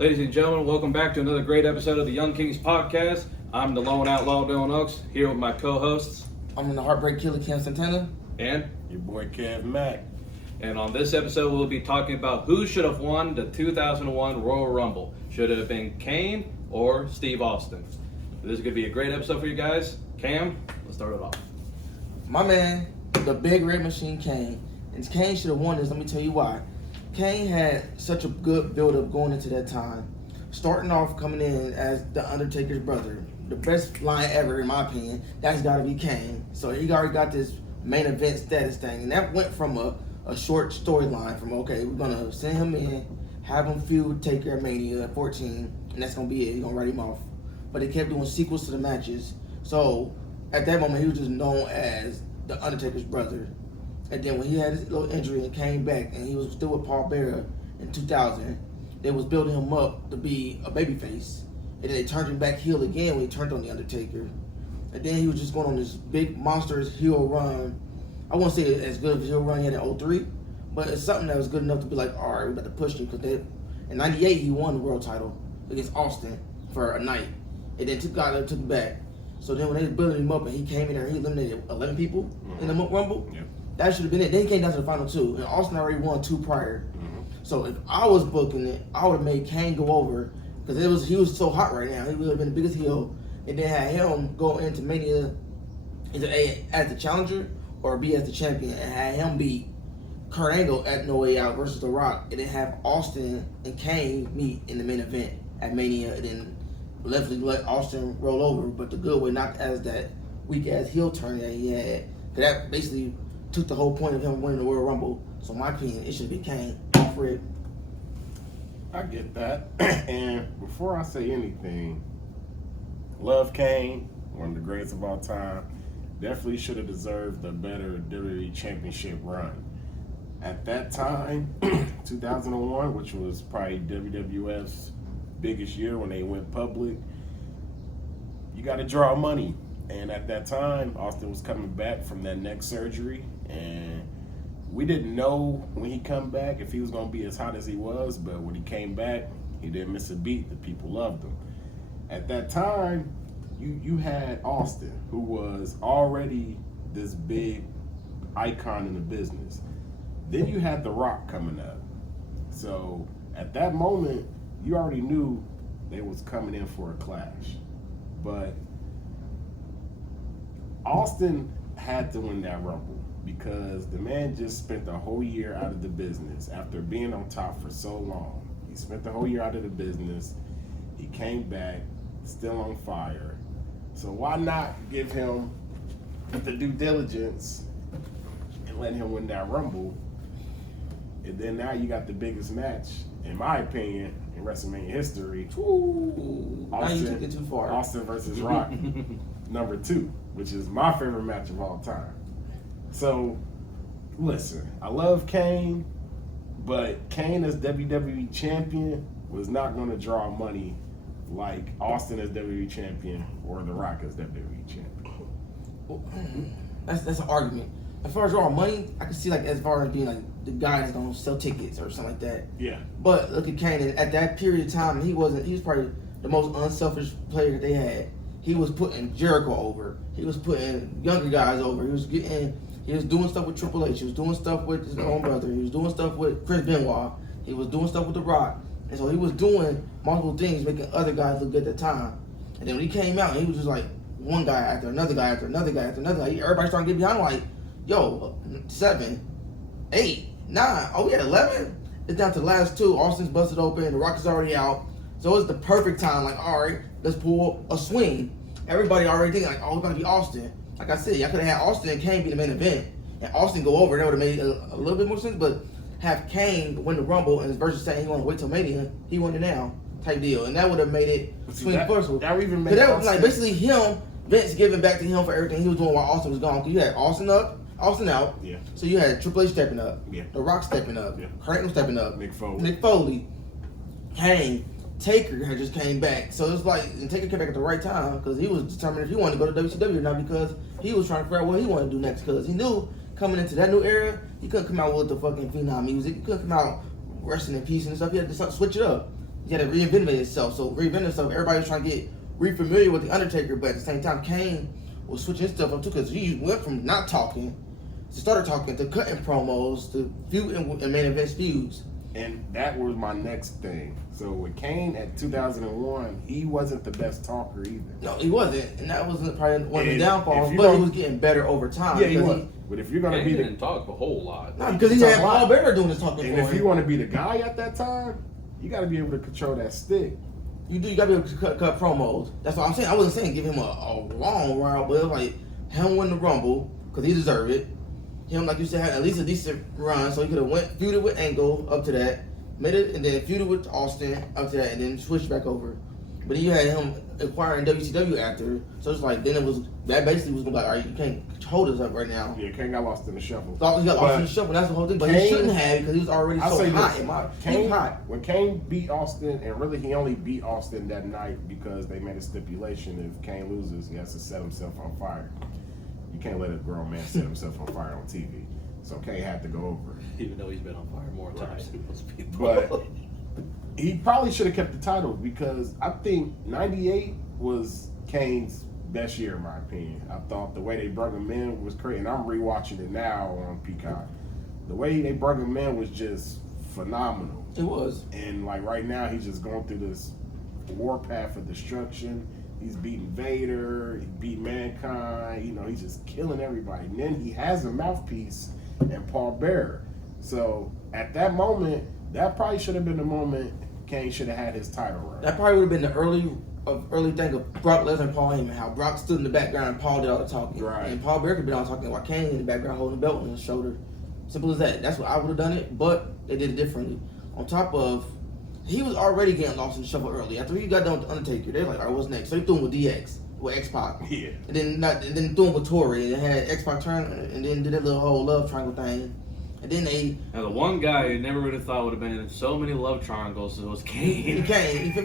Ladies and gentlemen, welcome back to another great episode of the Young Kings podcast. I'm the lone outlaw Dylan Oaks, here with my co-hosts. I'm the Heartbreak Killer Cam Santana. And? Your boy Kev Mack. And on this episode, we'll be talking about who should have won the 2001 Royal Rumble. Should it have been Kane or Steve Austin? This is going to be a great episode for you guys. Cam, let's start it off. My man, the Big Red Machine Kane. And Kane should have won this, let me tell you why. Kane had such a good build-up going into that time. Starting off coming in as The Undertaker's brother. The best line ever, in my opinion. That's got to be Kane. So he already got this main event status thing. And that went from a short storyline from, okay, we're going to send him in, have him feud Taker at Mania at 14, and that's going to be it. He's going to write him off. But they kept doing sequels to the matches. So at that moment, he was just known as The Undertaker's brother. And then when he had his little injury and came back, and he was still with Paul Bearer in 2000, they was building him up to be a babyface. And then they turned him back heel again when he turned on The Undertaker. And then he was just going on this big monstrous heel run. I won't say as good of a heel run he had in 03, but it's something that was good enough to be like, all right, we're about to push him. Because in 98, he won the world title against Austin for a night. And then took it back. So then when they were building him up and he came in there and he eliminated 11 people in the Rumble, that should have been it. Then he came down to the final two. And Austin already won two prior. So if I was booking it, I would have made Kane go over because he was so hot right now. He would have been the biggest heel. And then had him go into Mania either A as the challenger or B as the champion, and had him beat Kurt Angle at No Way Out versus The Rock, and then have Austin and Kane meet in the main event at Mania, and then let Austin roll over, but the good way, not as that weak ass heel turn that he had, because that basically took the whole point of him winning the Royal Rumble. So in my opinion, it should be Kane. For it. I get that. And before I say anything, love Kane, one of the greatest of all time. Definitely should have deserved a better WWE Championship run. At that time, 2001, which was probably WWF's biggest year when they went public, you got to draw money. And at that time, Austin was coming back from that neck surgery, and we didn't know when he come back if he was going to be as hot as he was, but when he came back, he didn't miss a beat. The people loved him. At that time, you had Austin, who was already this big icon in the business. Then you had The Rock coming up. So at that moment, you already knew they was coming in for a clash. But Austin had to win that Rumble because the man just spent the whole year out of the business after being on top for so long. He spent the whole year out of the business. He came back, still on fire. So why not give him the due diligence and let him win that Rumble? And then now you got the biggest match, in my opinion, in WrestleMania history. Ooh, now you took it too far. Austin versus Rock, number 2, which is my favorite match of all time. So, listen, I love Kane, but Kane as WWE champion was not going to draw money like Austin as WWE champion or The Rock as WWE champion. That's an argument. As far as drawing money, I can see like as far as being like the guy that's gonna sell tickets or something like that. Yeah. But look at Kane, and at that period of time, he was probably the most unselfish player that they had. He was putting Jericho over. He was putting younger guys over. He was doing stuff with Triple H. He was doing stuff with his own brother. He was doing stuff with Chris Benoit. He was doing stuff with The Rock. And so he was doing multiple things, making other guys look good at the time. And then when he came out, he was just like one guy after another guy after another guy after another guy. Everybody started to get behind him like, yo, 7, 8, 9. Oh, we had 11? It's down to the last 2. Austin's busted open. The Rock is already out. So it's the perfect time. Like, all right, let's pull a swing. Everybody already thinking like, oh, it's going to be Austin. Like I said, I could have had Austin and Kane be the main event. And Austin go over. That would have made a little bit more sense. But have Kane win the Rumble and versus saying he want to wait till Mania, he won it now type deal. And that would have made it swing first. That would even make that was like basically him, Vince giving back to him for everything he was doing while Austin was gone. Because you had Austin out. Yeah. So you had Triple H stepping up. Yeah. The Rock stepping up. Yeah. Kurt Angle stepping up. Mick Foley. Kane. Taker had just came back. So it's like, and Taker came back at the right time because he was determined if he wanted to go to WCW or not, because he was trying to figure out what he wanted to do next, because he knew coming into that new era, he couldn't come out with the fucking Phenom music. He couldn't come out resting in peace and stuff. He had to switch it up. he had to reinvent himself. So reinvent himself, everybody was trying to get re-familiar with the Undertaker, but at the same time, Kane was switching his stuff up too, because he went from not talking to started talking to cutting promos to feuding and main event feuds. And that was my next thing. So with Kane at 2001, he wasn't the best talker either. No, he wasn't, and that was probably one of the And downfalls. if you But he don't- was getting better over time. Yeah, he because was. But if you're gonna Kane be the didn't talk a whole lot. No, because he Talk had a lot. Paul Bearer doing his talking and for if him. you want to be the guy at that time, you got to be able to control that stick. You gotta be able to cut promos. That's what I'm saying. I wasn't saying give him a long route, but it was like him win the Rumble because he deserved it. Him, like you said, had at least a decent run, so he could have feuded with Angle up to that, made it, and then feuded with Austin up to that, and then switched back over. But then you had him acquiring WCW after, so it's like then it was that basically was gonna be like, all right, you can't hold us up right now. Yeah, Kane got lost in the shuffle. He got lost in the shuffle. That's the whole thing. But Kane, he shouldn't have because he was already I'll so say hot. this, He was Kane, hot. when Kane beat Austin, and really he only beat Austin that night because they made a stipulation: if Kane loses, he has to set himself on fire. You can't let a grown man set himself on fire on TV. So Kane had to go over. Even though he's been on fire more times than most people. But he probably should have kept the title because I think '98 was Kane's best year, in my opinion. I thought the way they brought him in was crazy, and I'm rewatching it now on Peacock. The way they brought him in was just phenomenal. It was. And like right now, he's just going through this warpath of destruction. He's beating Vader, he beat Mankind. You know, he's just killing everybody. And then he has a mouthpiece and Paul Bearer. So at that moment, that probably should have been the moment Kane should have had his title run. That probably would have been the early thing of Brock Lesnar and Paul Heyman, how Brock stood in the background and Paul did all the talking. Right. And Paul Bearer could be all talking while Kane in the background holding the belt on his shoulder. Simple as that. That's what I would have done it, but they did it differently. On top of, he was already getting lost in the shuffle early. After he got done with the Undertaker, they're like, all right, what's next? So they threw him with DX, with X-Pac. Yeah. And then threw him with Tori, and had X-Pac turn, and then did that little whole love triangle thing. And then they... Now, the one guy who never would have thought would have been in so many love triangles was Kane.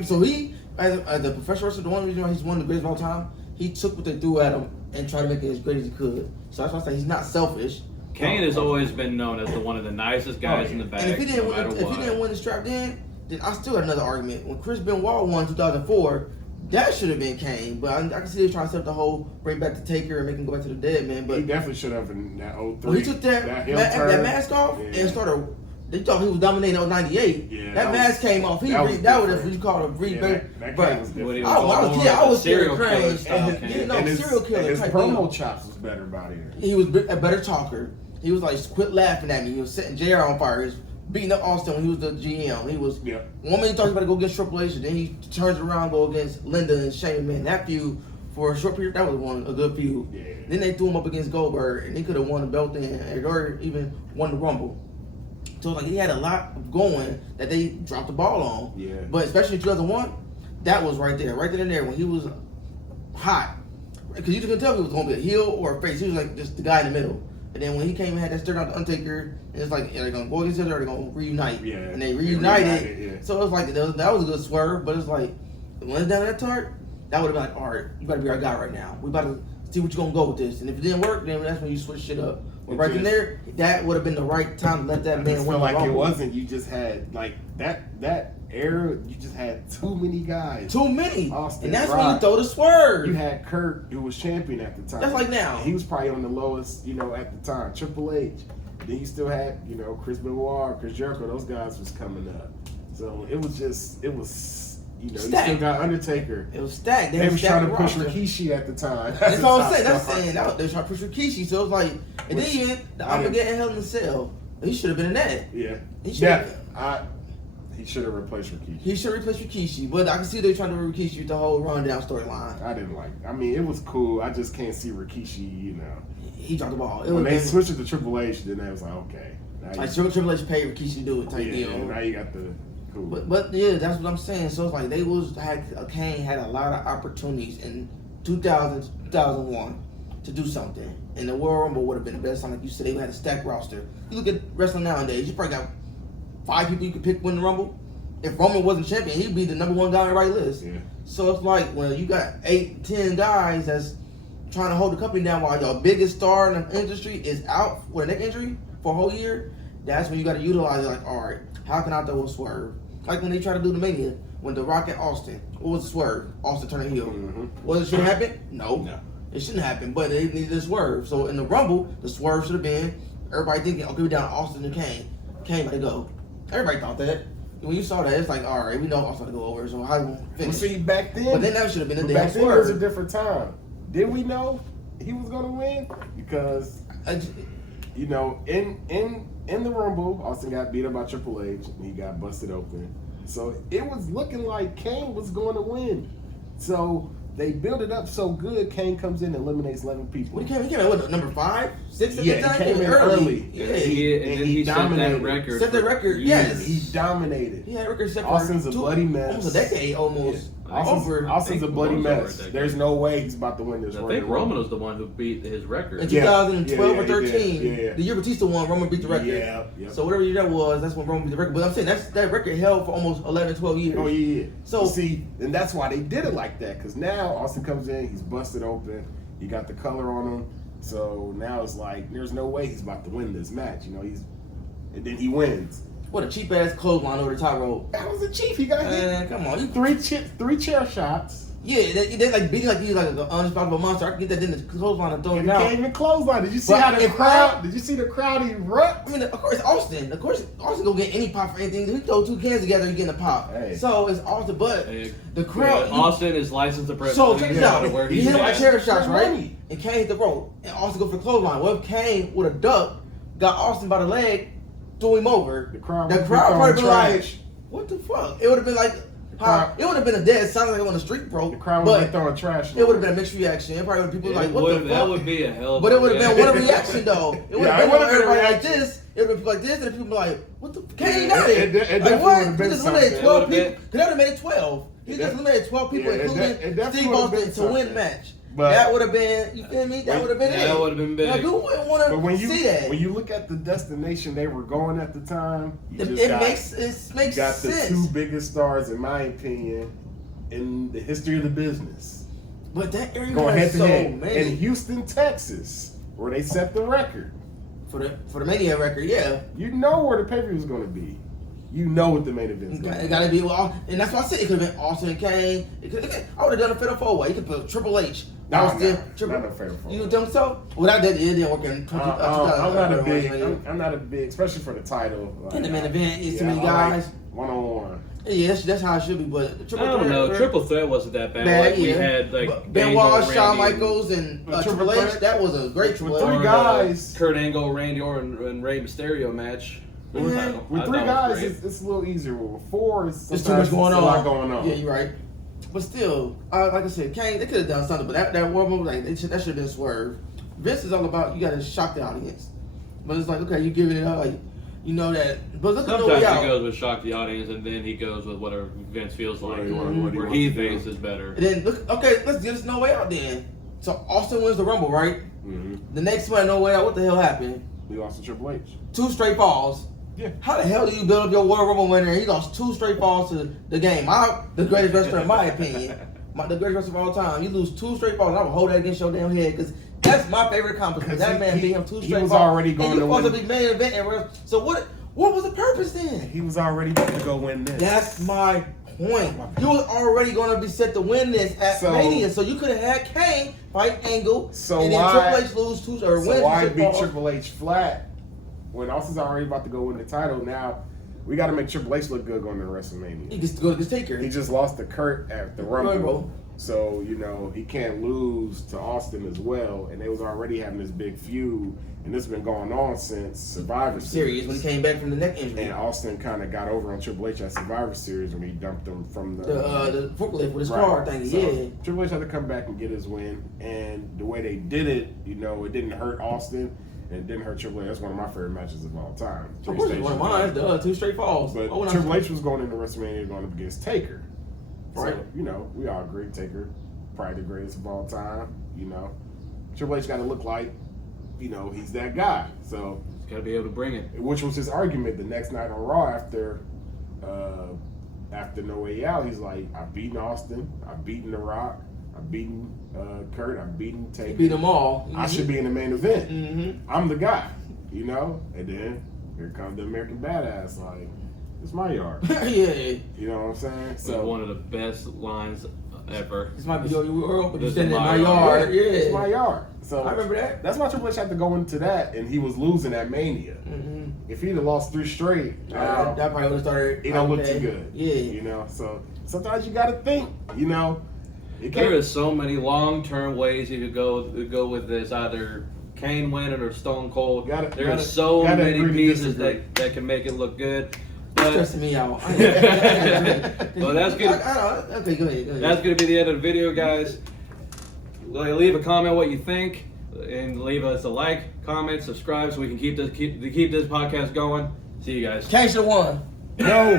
So he, as the professional wrestler, the one reason why he's one of the greatest of all time, he took what they threw at him and tried to make it as great as he could. So that's why I say he's not selfish. Kane has always been known as one of the nicest guys in the bag. And if he didn't, no matter if he didn't win the strap then I still got another argument. When Chris Benoit won 2004, that should have been Kane. But I can see they trying to set up the whole bring back the Taker and make him go back to the dead man. But he definitely should have in that 03. when he took that mask off and started, they thought he was dominating on 98. Yeah, that mask came off. That was what you call a breed. that Kane was different. I was serial scared killer of style Kane. Kane. No, serial killer And his type promo deal. chops was better about it. He was a better talker. He was like, quit laughing at me. He was setting JR on fire. He was beating up Austin when he was the GM. He was one minute he thought he was about to go against Triple H, and then he turns around and go against Linda and Shane. Man, that feud for a short period, that was a good feud. Yeah. Then they threw him up against Goldberg, and he could have won the belt then, or even won the Rumble. So like he had a lot going that they dropped the ball on. Yeah. But especially in 2001, that was right there and there when he was hot. Because you couldn't tell if he was going to be a heel or a face. He was like just the guy in the middle. And then when he came and had that stare down the Undertaker, and it's like, they're going to go against each other or they're going to reunite. Yeah. And they reunited. Yeah. So it was like, that was a good swerve, but it's like, when it's down that tart, that would have been like, all right, you better be our guy right now. We about to see what you're going to go with this. And if it didn't work, then that's when you switch shit up. But right from there, that would have been the right time to let that man win. I feel like it wasn't. You just had, like, that era, you just had too many guys. Too many. Austin, and that's Rock. when you throw the swerve. You had Kurt, who was champion at the time. That's like now. He was probably on the lowest, at the time. Triple H. Then you still had, Chris Benoit, Chris Jericho. Those guys was coming up. So it was, you still got Undertaker. It was stacked. They was trying to push roster. Rikishi at the time. That's what I'm saying. They were trying to push Rikishi. So it was like, and then even the Armageddon Hell in the Cell. He should have been in that. Yeah. He should have replaced Rikishi. He should have replaced Rikishi, but I can see they trying to Rikishi with the whole rundown storyline. I didn't like it. I mean, it was cool. I just can't see Rikishi, He dropped the ball. When they switched it to Triple H, then they was like, okay. Like Triple H paid Rikishi to do it type deal. Now you got the cool. But yeah, that's what I'm saying. So it's like Kane had a lot of opportunities in 2001 to do something. And the Royal Rumble would have been the best time, like you said. They had a stacked roster. You look at wrestling nowadays, you probably got 5 people you could pick win the Rumble. If Roman wasn't champion, he'd be the number 1 guy on the right list. Yeah. So it's like, well, you got 8, 10 guys that's trying to hold the company down while your biggest star in the industry is out with a neck injury for a whole year. That's when you got to utilize it. Like, all right, how can I throw a swerve? Like when they tried to do the Mania, when The Rock and Austin, what was the swerve? Austin turning heel. Mm-hmm. Was it should have happened? No. No. It shouldn't happen, but they needed a swerve. So in the Rumble, the swerve should have been everybody thinking, okay, we're down Austin and Kane. Kane might go. Everybody thought that. When you saw that, it's like, all right, we know Austin to go over, so how we gonna Well, finish? see, back then, But then that should have been a damn back then it was a swerve. different time. Did we know he was going to win? Because you know, in the Rumble, Austin got beat up by Triple H and he got busted open. So it was looking like Kane was going to win. So they built it up so good. Kane comes in and eliminates 11 people. He came in with number 5, 6 at Yeah, the time. he came in early. Yeah, And then he set that dominated. record. set the for record. years. Yes, He dominated. he had a record set for Austin's a bloody mess. almost a decade, almost. Austin's a bloody Roman's over a mess. decade. There's no way he's about to win this. I Royal think Rumble. Roman was the one who beat his record. In Yeah. 2012 or Yeah, he 13, did. Yeah. the year Batista won, Roman beat the record. Yeah. So whatever year that was, that's when Roman beat the record. But I'm saying that record held for almost 11, 12 years. Oh yeah. So- see, and that's why they did it like that. Because now Austin comes in, he's busted open, he got the color on him. So now it's like there's no way he's about to win this match. You know, and then he wins. What a cheap ass clothesline over the top rope. That was a chief. He got hit. Man, come on. You, Three chair shots. yeah, they like beating like he's like an unstoppable monster. I can get that in the clothesline and throw He him can't out. even clothesline. Did you see But how the if crowd? Did you see the crowd erupt? I mean, of course, Austin. Of course, Austin gonna get any pop for anything. He throw 2 cans together, you getting a pop. Hey. So it's Austin, but Hey, the crowd. Austin is licensed to press. So check this out. Where He he's hit him like at. chair shots, For right? money. And Kane hit the rope, and Austin go for the clothesline. What if Kane with a duck got Austin by the leg, threw him over? The crowd The would crowd be probably be throwing like, trash. "What the fuck?" It would have been like, crowd- it would have been a dead. It sounded like when the street broke. The crowd would be but throwing trash. it would have been a mixed reaction. It probably would people It like, "What would- the fuck?" That would be a hell of But it would have yeah. been what a reaction though. It would Yeah, have it been would've been a everybody like reaction. this. It would have been like this, and people like, "What the Kane Yeah, got it it?" definitely Like what? would've been He just eliminated something. 12 It would've people. Could have eliminated 12. He Yeah. just eliminated 12 people, Yeah, it including definitely Steve would've been Austin to win something. match. But- that would have been, you feel me? That would have been it. That would have been big. Like, who wouldn't want But when to you see that? when you look at the destination they were going at the time, you just it got, makes you got the sense. 2 biggest stars, in my opinion, in the history of the business. But that area Going head has to so head in many Houston, Texas, where they set the record. for the Mania record. Yeah, You know where the pay-per-view is going to be. You know what the main event is going to it be. got to be. Well, and that's why I said it could have been Austin and Kane. I would have done a fatal 4-way. You could put Triple H. No, Austin, no, Triple. not a fatal 4-way. You know what I'm so? Well, that it didn't work in 20. I'm not a big, especially for the title. In the main event, it's too yeah, many I like guys. one-on-one. Yeah, that's how it should be. But I don't know. Triple threat wasn't that bad. Bad, Like we yeah. had like But Angle, Benoit, Shawn Randy, Michaels, and But Triple Triple H. Threat- That was a great with Triple three H. or, guys. Kurt Angle, Randy Orton, and Rey Mysterio match. For the Yeah. title. With I 3 thought guys, was great. it's a little easier. With 4, it's There's too much going on. A lot going on. Yeah, you're right. But still, like I said, Kane, they could have done something. But that World Rumble, like, that should have been swerved. Vince is all about you got to shock the audience. But it's like, okay, you giving it up, like you know that. But look at the Sometimes way he out. goes with shock the audience, and then he goes with whatever Vince feels like, Right, or what he where wants he to do. thinks is better. And then look, okay, let's get this No Way Out then. So Austin wins the Rumble, right? Mm-hmm. The next one, No Way Out. What the hell happened? We lost to Triple H. 2 straight falls. Yeah. How the hell do you build up your World Rumble winner and he lost 2 straight falls to the game? The greatest wrestler in my opinion. The greatest wrestler of all time. You lose 2 straight falls. I would hold that against your damn head because that's my favorite accomplishment. That man beat him 2 straight falls. He was already going and to you supposed win. to be main event. So what was the purpose then? He was already about to go win this. That's my point. You was already going to be set to win this at So- Mania, so you could have had Kane fight Angle, So and then why- Triple H lose 2 or win So why 2 straight beat falls. Triple H flat when Austin's already about to go win the title? Now we got to make Triple H look good going to He WrestleMania. gets to go to the Taker. He just lost to Kurt at the Rumble, Rumble. so you know he can't lose to Austin as well. And they was already having this big feud, and this has been going on since Survivor Series Series. when he came back from the neck injury. And Austin kind of got over on Triple H at Survivor Series when he dumped him from The forklift with his Right. car thing. So, Yeah. Triple H had to come back and get his win, and the way they did it, you know, it didn't hurt Austin and it didn't hurt Triple H. That's one of my favorite matches of all time. Of course, it's one of mine. 2 straight falls. But Oh, when I- Triple H was going into WrestleMania going up against Taker. Right. So, you know, we all agree Taker, probably the greatest of all time. You know, Triple H got to look like, you know, he's that guy. So, He's got to be able to bring it. which was his argument the next night on Raw after No Way Out. He's like, I've beaten Austin, I've beaten The Rock, I've beaten Kurt, I've beaten Taker. He beat them all. I should be in the main event. Mm-hmm. I'm the guy, you know? And then here comes the American Badass. Like, It's my yard. Yeah. You know what I'm saying? So one of the best lines ever. This might be your world, but you This standing is in my my yard. Yeah. It's my yard. So I remember that. That's why Triple H had to go into that, and he was losing at Mania. Mm-hmm. If he'd have lost 3 straight, That probably would have started. it don't look too okay. good. Yeah. You know, so sometimes you got to think. You know, it There can't. is so many long-term ways you could go with this. Either Kane winning or Stone Cold. There are so many agree to pieces disagree. that can make it look good. It's But stressing me out. Well, that's good. Okay, go ahead. That's going to be the end of the video, guys. Leave a comment what you think, and leave us a like, comment, subscribe, so we can keep this podcast going. See you guys. Kane should have won. No.